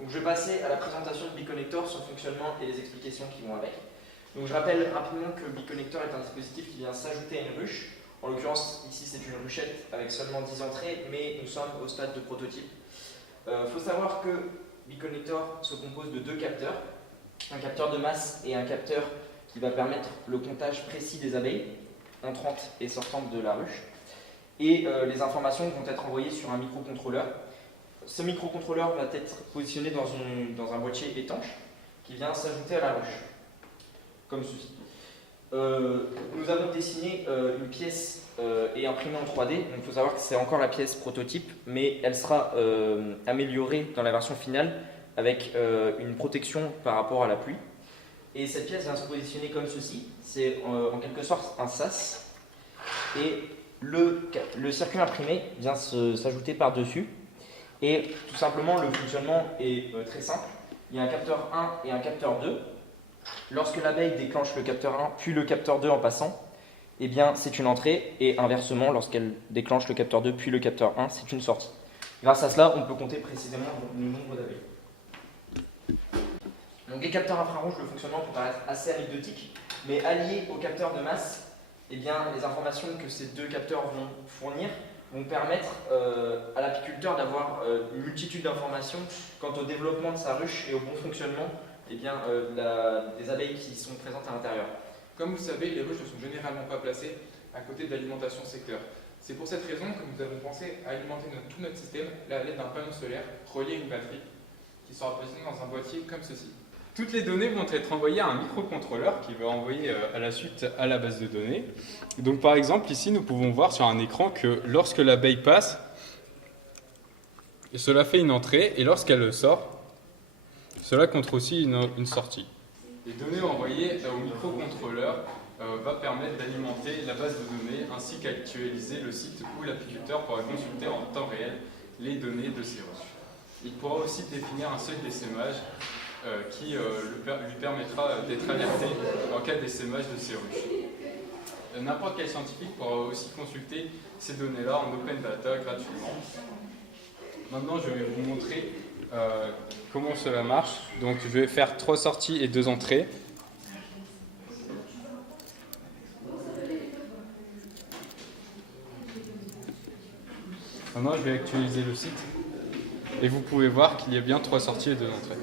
Donc je vais passer à la présentation de BeeConnector, son fonctionnement et les explications qui vont avec. Donc je rappelle rapidement que BeeConnector est un dispositif qui vient s'ajouter à une ruche. En l'occurrence, ici c'est une ruchette avec seulement 10 entrées, mais nous sommes au stade de prototype. Faut savoir que BeeConnector se compose de deux capteurs, un capteur de masse et un capteur qui va permettre le comptage précis des abeilles, entrantes et sortantes de la ruche. Et les informations vont être envoyées sur un microcontrôleur. Ce microcontrôleur va être positionné dans un boîtier étanche qui vient s'ajouter à la ruche, comme ceci. Nous avons dessiné une pièce et imprimée en 3D. Donc il faut savoir que c'est encore la pièce prototype, mais elle sera améliorée dans la version finale avec une protection par rapport à la pluie. Et cette pièce vient se positionner comme ceci. C'est en quelque sorte un sas. Et le circuit imprimé vient s'ajouter par-dessus. Et tout simplement, le fonctionnement est très simple. Il y a un capteur 1 et un capteur 2. Lorsque l'abeille déclenche le capteur 1 puis le capteur 2 en passant, eh bien c'est une entrée, et inversement, lorsqu'elle déclenche le capteur 2 puis le capteur 1, c'est une sortie. Grâce à cela, on peut compter précisément le nombre d'abeilles. Donc les capteurs infrarouges, le fonctionnement peut paraître assez anecdotique, mais allié au capteur de masse, eh bien, les informations que ces deux capteurs vont fournir vont permettre à l'apiculteur d'avoir une multitude d'informations quant au développement de sa ruche et au bon fonctionnement des abeilles qui sont présentes à l'intérieur. Comme vous le savez, les ruches ne sont généralement pas placées à côté de l'alimentation secteur. C'est pour cette raison que nous avons pensé à alimenter tout notre système à l'aide d'un panneau solaire relié à une batterie qui sera positionnée dans un boîtier comme ceci. Toutes les données vont être envoyées à un microcontrôleur qui va envoyer à la suite à la base de données. Donc par exemple, ici, nous pouvons voir sur un écran que lorsque l'abeille passe, cela fait une entrée, et lorsqu'elle sort, cela compte aussi une sortie. Les données envoyées au microcontrôleur va permettre d'alimenter la base de données ainsi qu'actualiser le site où l'apiculteur pourra consulter en temps réel les données de ses ruches. Il pourra aussi définir un seuil d'essaimage qui lui permettra d'être alerté en cas d'essaimage de ses ruches. N'importe quel scientifique pourra aussi consulter ces données-là en open data gratuitement. Maintenant, je vais vous montrer comment cela marche. Donc, je vais faire 3 sorties et 2 entrées. Maintenant, je vais actualiser le site. Et vous pouvez voir qu'il y a bien 3 sorties et 2 entrées.